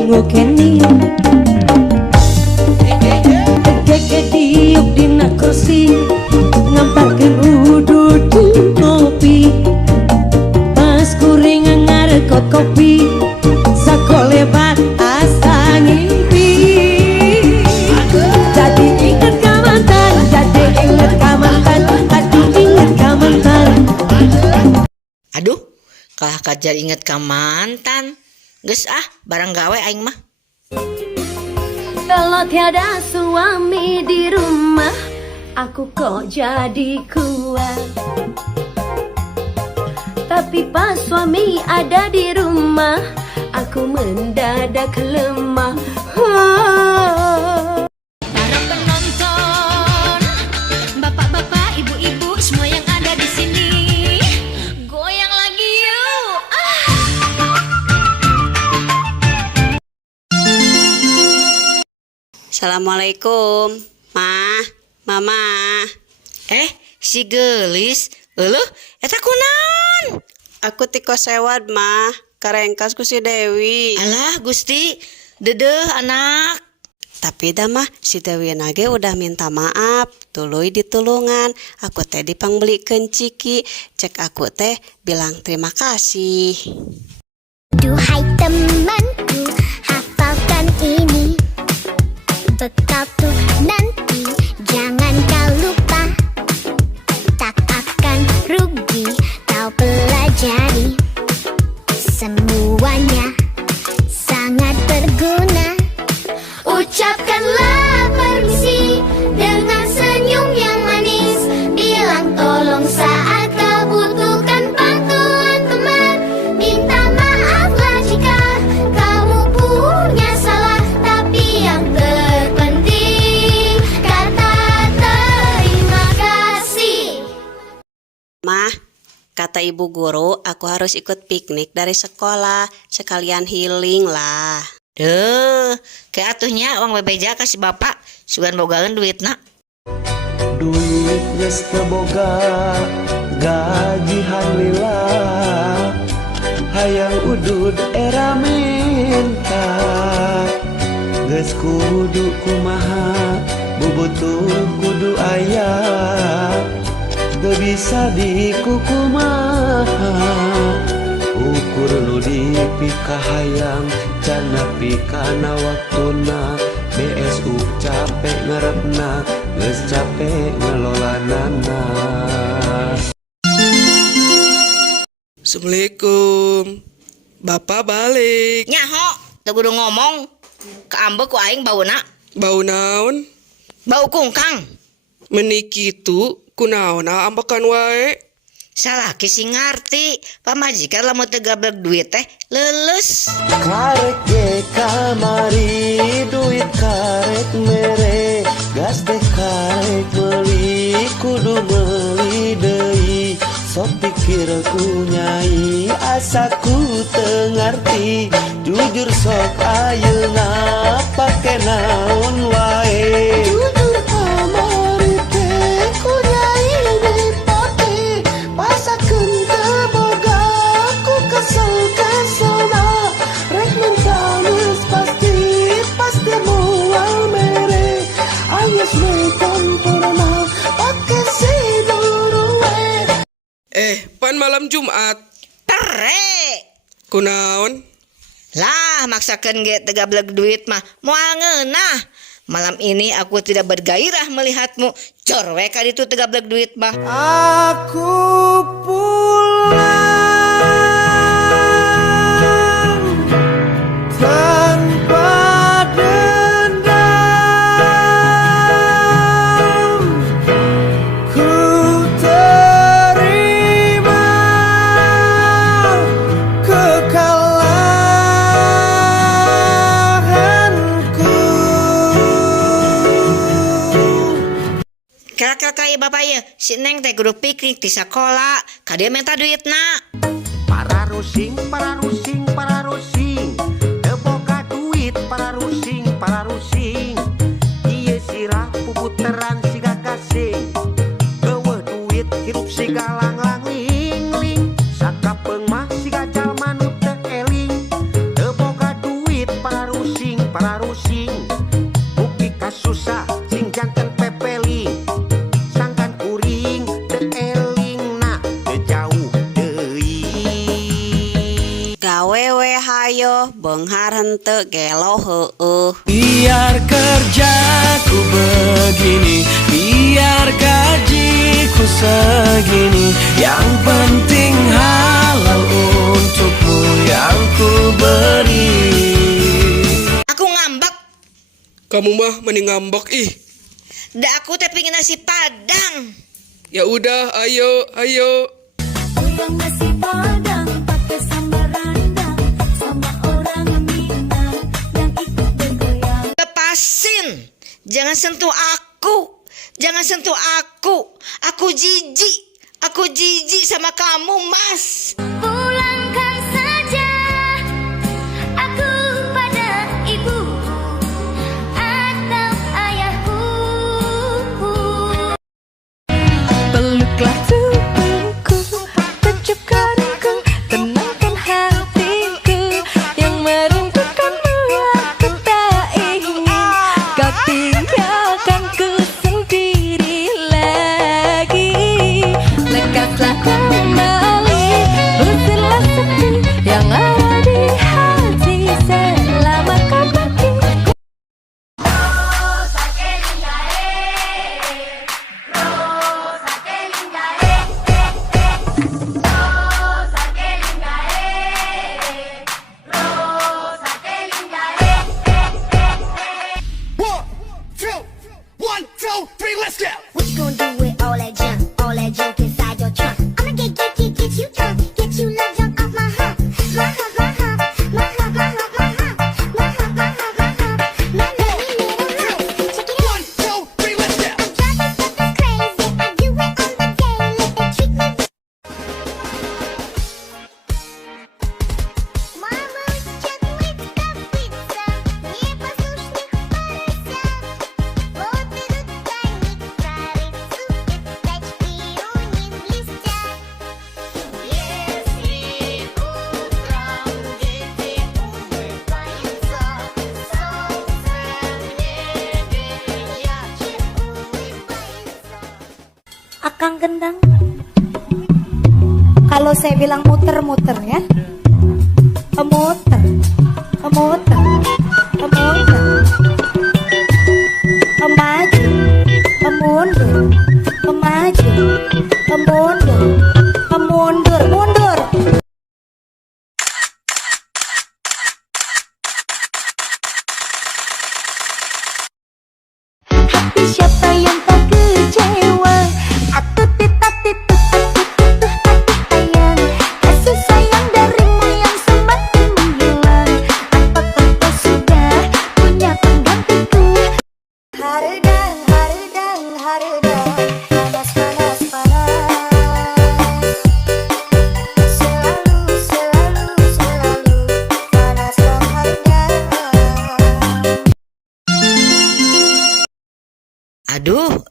tunggu keni diuk dina kursi ngamparkeun udud kopi pas kuring ngarekot kopi sakolebat asa ngimpi jadi inget ka mantan jadi inget ka mantan aduh inget ka mantan Aduh, kalah kajar inget ka mantan. Geus barang gawe aing mah. Kalau tiada suami di rumah, aku kok jadi kuat. Tapi pas suami ada di rumah, aku mendadak lemah. Para penonton, bapak-bapak, ibu-ibu, semua yang ada di sini, goyang lagi yuk. Assalamualaikum, Mama. Si Gelis, eueuh, eta kunaon? Aku tiko sewad, Mah. Karengkas ku si Dewi. Alah Gusti, dedeh anak. Tapi dah mah si Dewi nage udah minta maaf. Tuluy ditulungan. Aku teh dipangbelikeun ciki. Cek aku teh bilang terima kasih. Duhai temanku, hafalkan ini, bekal tuh nanti, jangan kau lupa. Tak akan rugi kau pelajari, semuanya sangat berguna. Ucapkanlah permisi dengan senyum yang manis, bilang tolong saat kau butuhkan bantuan teman. Minta maaflah jika kamu punya salah, tapi yang terpenting kata terima kasih. Mah, kata ibu guru aku harus ikut piknik dari sekolah. Sekalian healing lah. Kayak atuhnya uang bebeja kasih bapak, sugan bogaeun duitna. Duit geus teu boga, gajihan lila, hayang udud era minta. Geus kudu kumaha, bubutuh kudu aya, teu bisa dikukumaha. Ukur nu dipikahayang, can nepi kana waktuna. BSU capek ngarepna, geus capek ngelolanana. Assalamualaikum. Bapak balik. Nyaho, teu kudu ngomong. Kaambeuk ku aing bauna. Bau naon? Bau kungkang. Meuni kitu kunaonna ambekan wae. Salaki sing ngarti, pamajikan lamun teu gablek duit teh leuleus. Karek ge kamari, duit karek mere, gas teh karek meuli, kudu meuli deui. Sok pikir ku nyai, asaku teu ngarti, jujur sok ayeuna pake naon wae. Jujur kamari teh ku nyai dipake, pasakeun teu boga ku kesel-keselna. Rek minta geus pasti moal mere, anyes we campurna pake siduru we. Pan malam Jumat. Tere. Kunaon? Lah maksakeun ge teu gablek duit mah moal ngeunah. Malam ini aku tidak bergairah melihatmu. Cor we ka ditu teu gablek duit mah. Aku pulang tanpa dendam, ku terima kekalahanku. Kira-kira ieu bapak ieu, si Neng teh kudu piknik di sakola, ka dieu minta duitna. Para rusing, teu boga duit para rusing. Ieu sirah puputeran siga gasing, eueuh duit hirup siga langlang-lingling, sakapeung mah siga jalma nu teu eling. Teu boga duit para rusing. henteu gelo heueuh. Biar kerjaku begini, biar gajiku segini, yang penting halal untukmu yang ku beri. Aku ngambek. Kamu mah mending ngambek ih. Da aku teh pingin nasi padang. Ya udah, ayo, ayo. Uyang nasi padang pakai sambal rendang sama orang Minang yang ikut bergoyang. Lepasin. Jangan sentuh aku. Jangan sentuh aku. Aku jijik. Aku jijik sama kamu, Mas. Pulangkan saja aku pada ibu atau ayahku. Peluklah tubuhku, tajukkanku, tenangkan hatiku yang merindukanmu aku tak ingin kau tinggalkanku sendiri lagi. Lekaslah kembali, usirlah sepi yang ada di hati selama kau pergi. What you gonna do with all that junk inside your trunk? I'ma get you drunk, get you love junk off my hump, my hump, my hump, my hump, my hump, my hump, my hump, my hump, my hump. Man, let me know the hump. Check it out. 1, 2, 3, let's go. I'm driving fucking crazy. I do it on the daily. They treat me. Мама, чек мы копытца, непослушных поросят. Вот идут тайник царицу, тачки у них блестят. Если утром дети улыбаются, солнце в небе ярче улыбается. Akang Gendang. Kalau saya bilang muter-muter ya, muter, muter, muter, maju, mundur, maju, mundur, mundur, mundur. Hati siapa yang tak kecewa? Atut-titut-titut, atut-titut, hati sayang. Kasih sayang darimu yang semakin menghilang. Apakah kau sudah punya penggantiku? Haredang, haredang, haredang, panas, panas, panas. Selalu, selalu, selalu panas dan haredang. Aduh,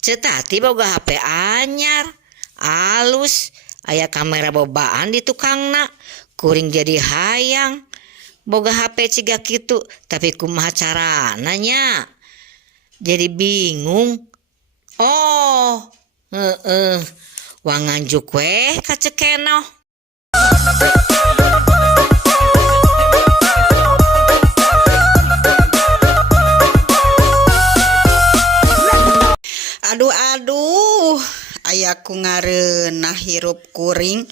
cetati boga HP anyar, alus, aya kamera bobaan di tukangna, kuring jadi hayang, boga HP ciga kitu, tapi kumaha carana nya? Jadi bingung. Oh, wanganjuk weh kacekeno. Aduh, ayaku ngareunah hirup kuring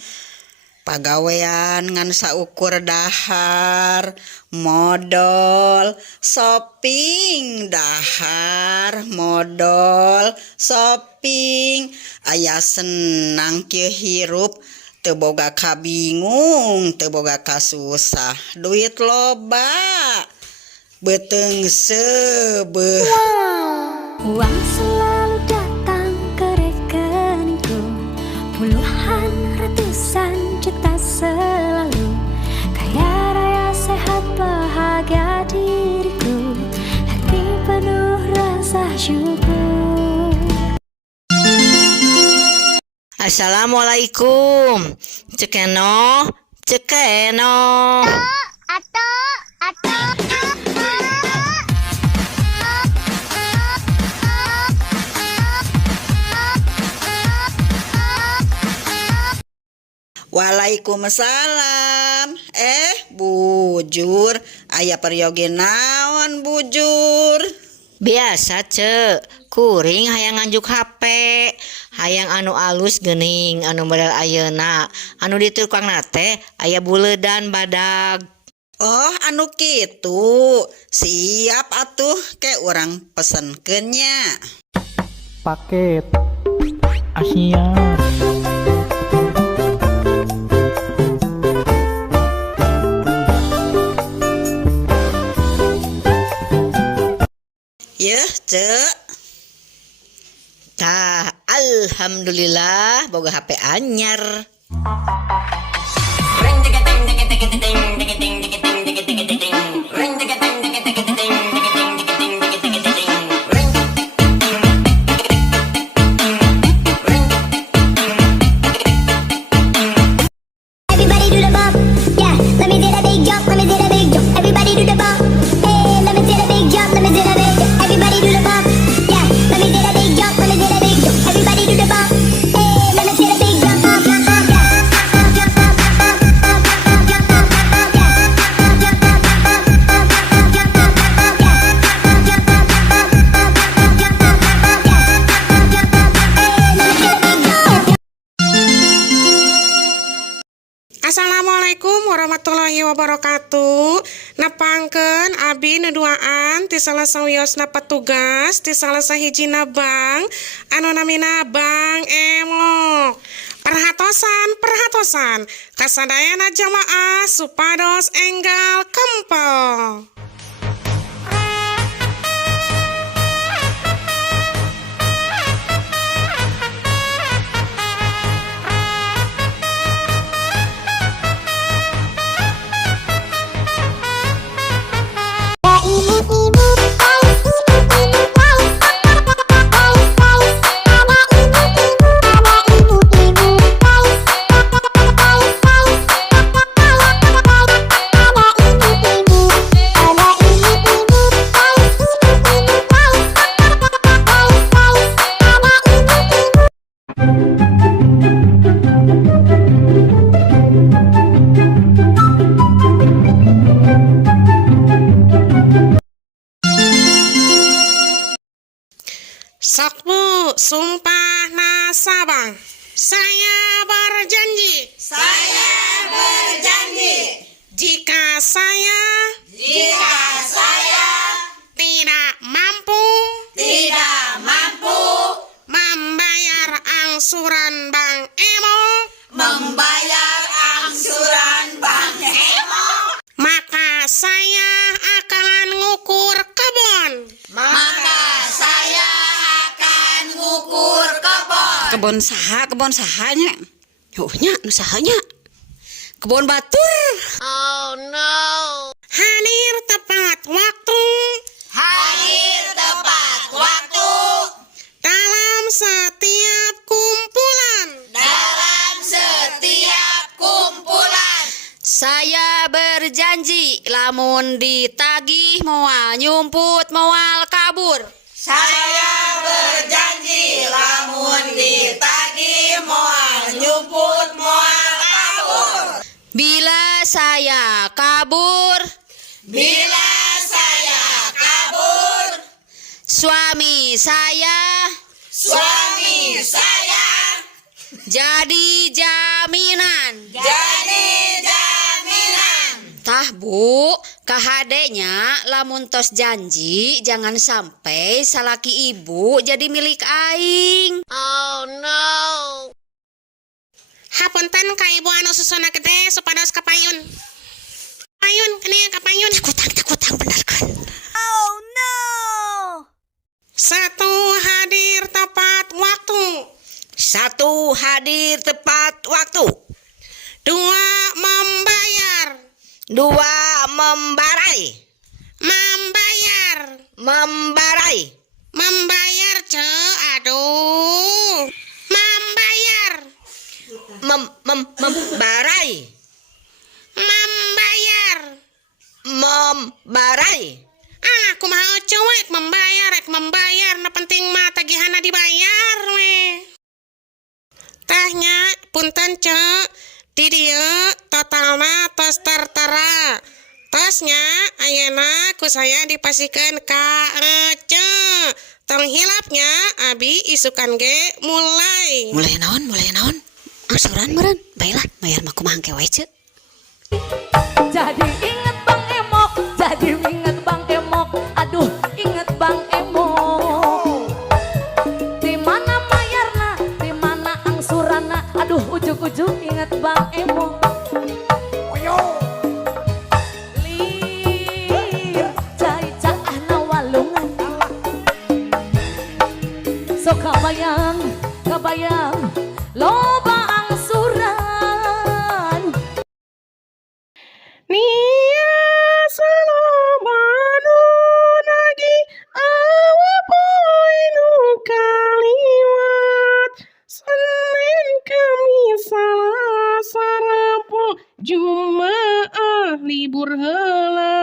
pagawean ngan saukur dahar modal shopping dahar modal shopping aya senang kieu hirup teu boga kabingung teu boga kasusah duit loba beteung seubeuh. Uang selalu datang ke rekeningku, puluhan ratusan juta selalu. Kaya raya sehat bahagia diriku, hati penuh rasa syukur. Assalamualaikum. Cekeno, cekeno. Atau Waalaikumsalam. Bujur, aya peryoge naon bujur? Biasa cek, kuring hayang nganjuk HP, hayang anu alus geuning anu model ayeuna, anu di tukang nate aya buledan badag. Oh, anu kitu. Siap atuh ke urang pesenkeun nya. Paket Asia. Yeuh, Cek. Tah, alhamdulillah boga HP anyar. Everybody do the bump, yeah. Let me do the big jump, let me do the big jump. Everybody do the bump, hey. Let me do the big jump, let me do the big jump. Everybody do the bump, yeah. Let me do the big jump, let me do the big jump. Everybody do the bump, hey. Let me do the big jump, jump, jump, jump, yeah. Jump, jump, jump, jump, jump, jump, jump, jump, jump, yeah. Jump, jump, jump, jump, jump, jump, jump, jump, jump, yeah. Jump, jump, jump, jump, jump, jump, jump, jump, yeah. Jump, jump, jump, hey. Let me do the big jump. Assalamualaikum warahmatullahi wabarakatuh. Nepangkeun abi nuduaan ti salah sawiosna petugas ti salah sahijina bank anu namina Bank Emlok. Perhatosan kasadayana jamaah supados enggal kempel. Sok Bu, sumpah nasabang. Saya berjanji. Jika saya tidak mampu membayar angsuran Bank Emok, maka saya akan ngukur kebun. Kebon sahanya. Yuhnya nu sahanya. Kebun batur. Hadir tepat waktu. Dalam setiap kumpulan. Saya berjanji lamun ditagih moal nyumput moal kabur. Bila saya kabur, suami saya jadi jaminan. Tah Bu, kahadenya lamun tos janji jangan sampai salaki ibu jadi milik aing. Hapunten ka ibu anu susuna gede supados kapayun. Payun, kene kapayun. Takutang benerkeun. Satu, hadir tepat waktu. Dua, membayar. Membayar, ce, aduh. Membayar. Kumaha cuek membayar na penting mah tagihana dibayar we. Tahnya punten ce, Ti dieu totalna tos tertera. Tosnya ayeuna ku saya dipasikeun ka Ece. Tong hilapnya abi isukan ge mulai. Mulai naon? Angsuran meureun. Baiklah, bayar mah kumaha engke wae ce. Jadi inget Bang Emok, jadi inget Bang Emok. Aduh, inget Bang Emok. Di mana mayarna, di mana angsuranna. Aduh, ujug-ujug inget Bang Emok. Lir, cai caahna walungan. So kabayang, loba angsuran. Nia salobanu nagi awa poe nu kaliwat. Senin Kamis Salasa Rabu Jumaah libur heula.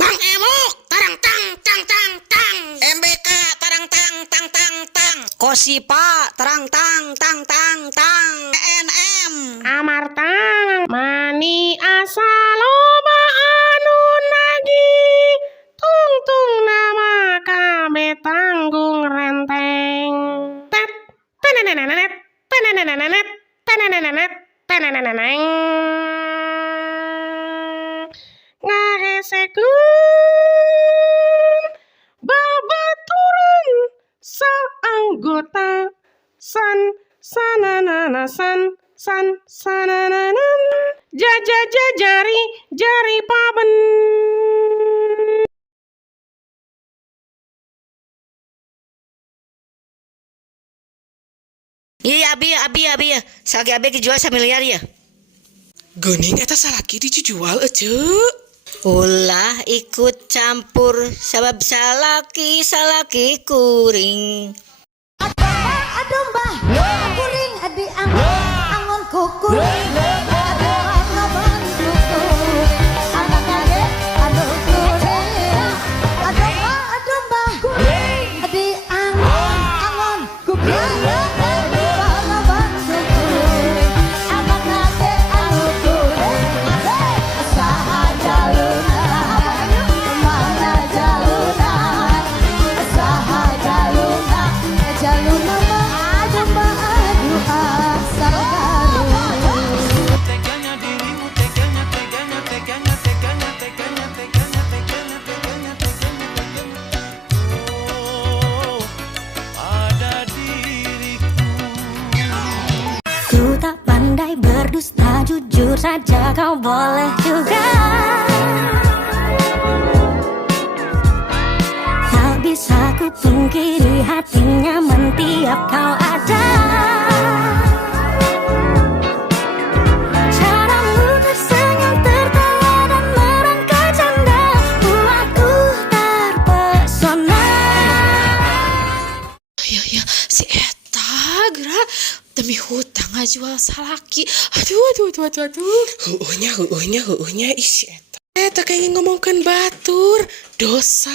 Bang Emok tarang tang tang tang tang. MBK tarang tang tang tang tang. Kosipa terang tang tang tang tang. NM Amartang mani asaloba anu nagi tungtung nama kabe tanggung renteng tet tenenenenet tenenenenet tenenenenet teneneneneng ngahesekeun babaturan saanggota san sanananan jari paben. Iya abi ya. Sagi abi dijual 1 miliar ya. Geuning eta salaki dijual Ece. Ulah ikut campur sabab salaki kuring. Aduh mbah, kuring adi angon kukuring. Aduh angon kukuring. Anak ade, aduh kuring. Aduh mbah, adi angon kukuring. Aduh angon kukuring. Anak ade, aduh kuring. Saha jaluna, mana jaluna. Saha jaluna, jaluna mah coba aduh asal galuh. Ku tak pandai berdusta, jujur saja kau boleh juga. Tak bisa ku pungkiri hatinya tiap kau ada. Caramu tersenyum, tertawa dan merangkai canda buatku terpesona. Ya si eta gerak demi hutang ngajual salaki. Aduh. Heueuhnya ih si eta. Eta kayak ngomongkeun batur, dosa.